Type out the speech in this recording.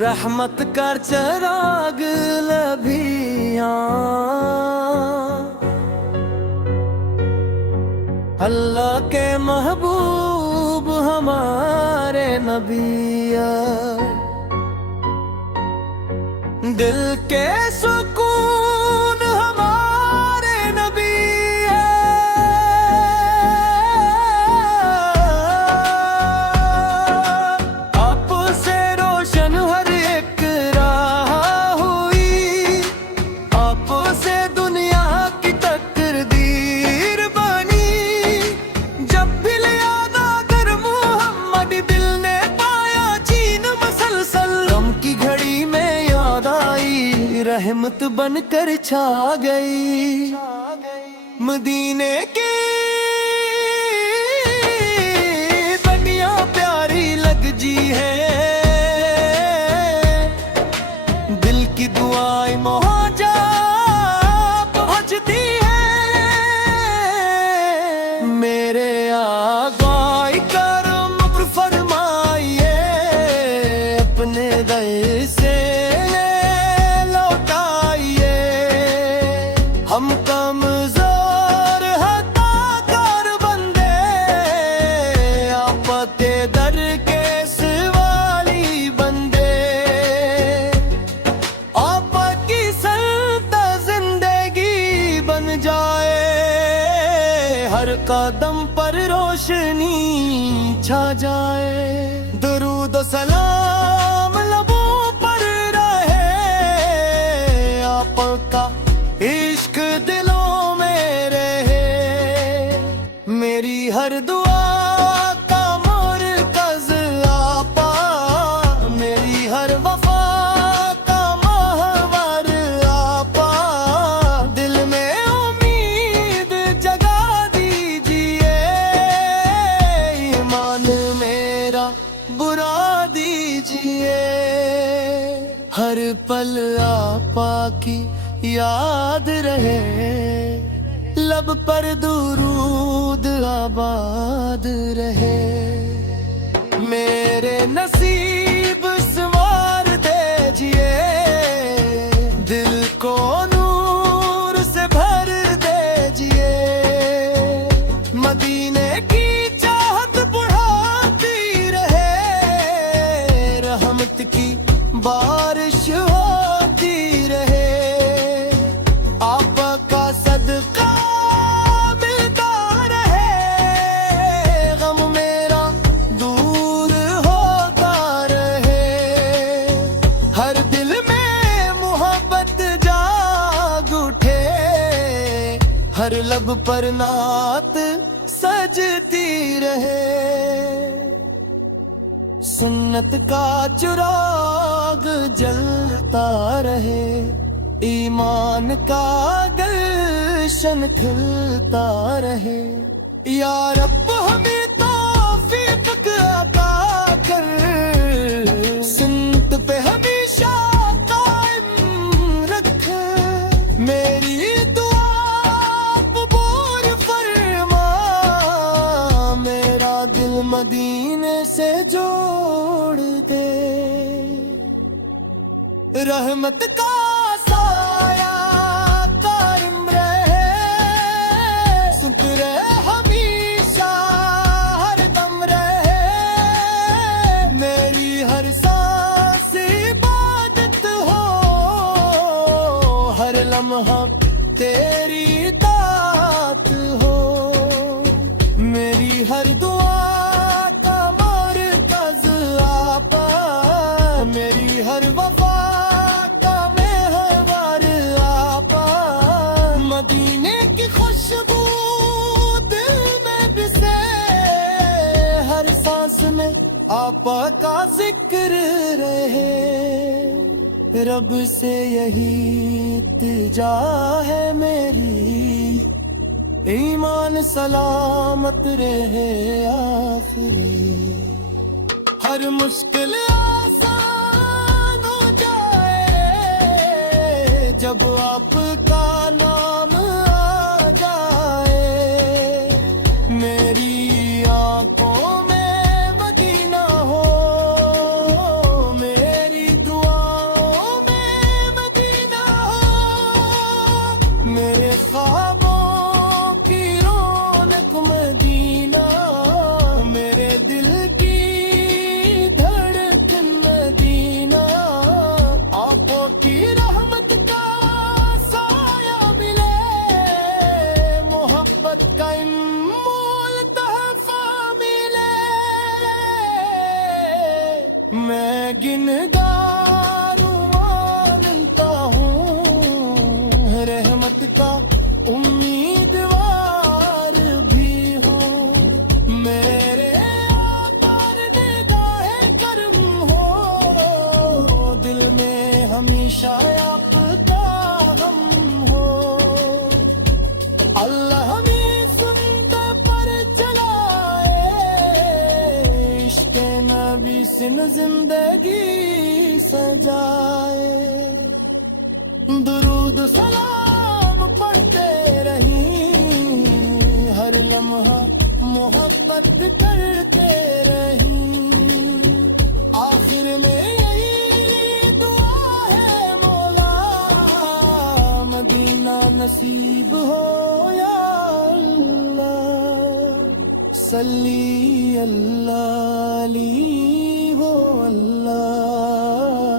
रहमत कर चराग लभियां, अल्लाह के महबूब हमारे नबिया, दिल के सुकून हमारे नबिया। आपसे रोशन हर एक राह हुई, आपसे दुनिया की तकदीर बनी। जब भी याद आकर मोहम्मद दिल ने पाया चीन मसलसल, गम की घड़ी में याद आई रहमत बनकर छा गई। मदीने की बनिया प्यारी लग जी है, दिल की दुआएं मोहजा पहुंचती है। मेरे आगाई करम फरमाइए, अपने दर से लौटाइए। हम कमजोर हताकार बंदे, आपके दर के सवाली बंदे। आपकी संता जिंदगी बन जाए, हर कदम पर रोशनी छा जाए। दुरूद सलाम लबों पर रहे, आपका इश्क दिलों में रहे। मेरी हर दुआ का मरकज आपा, मेरी हर वफा का महवर आपा। दिल में उम्मीद जगा दीजिए, ईमान मेरा बुरा दीजिए। हर पल आपा की याद रहे, लब पर दुरूद आबाद रहे। मेरे नसीब संवार दीजिए, दिल को नूर से भर दीजिए। मदीने की चाहत बढ़ाती रहे, रहमत की बारिश होती रहे। आपका सदका मिलता रहे, गम मेरा दूर होता रहे। हर दिल में मोहब्बत जाग उठे, हर लब पर नात सजती रहे। सुन्नत का चिराग जलता रहे, ईमान का गुलशन खिलता रहे। या रब हमें तौफीक अता कर, सुन्नत पे हमेशा कायम रख। मेरी दुआ कबूल फरमा, मेरा दिल मदीने से जोड़ दे। रहमत का साया कायम रहे, सुख रहे हमेशा हर दम रहे। मेरी हर सांस इबादत हो, हर लम्हा तेरी तात हो। मेरी हर दुआ का मरकज आपा, मेरी हर वफा का महवर आपा। मदीने की खुशबू दिल में बसे, हर सांस में आपा का जिक्र रहे। रब से यही इल्तिजा है मेरी, ईमान सलामत रहे आखिरी। हर मुश्किल आसान हो जाए, जब आपका नाम आ जाए, मेरी आंखों में मदीना हो, मेरी दुआओं में मदीना हो, मेरे ख्वाबों की रौनक मदीना, मेरे दिल की धड़कन मदीना, आंखों की रहमत का साया मिले, मोहब्बत का इनमोल तोहफा मिले। मैं गिनगार मानता हूँ, रहमत का उम्मीदवार भी हूँ, मेरे पर निगाहे करम हो, दिल में हमेशा आपका गम हो। अल्लाह हमें सुनता पर चलाए, इश्क़ नबी से न जिंदगी सजाए। दुरूद सलाम पढ़ते रहीं, हर लम्हा मोहब्बत करते रहीं, आखिर में यही दुआ है मौला, मदीना नसीब हो या अल्लाह। सल्ली अल्लाह अली हो अल्लाह,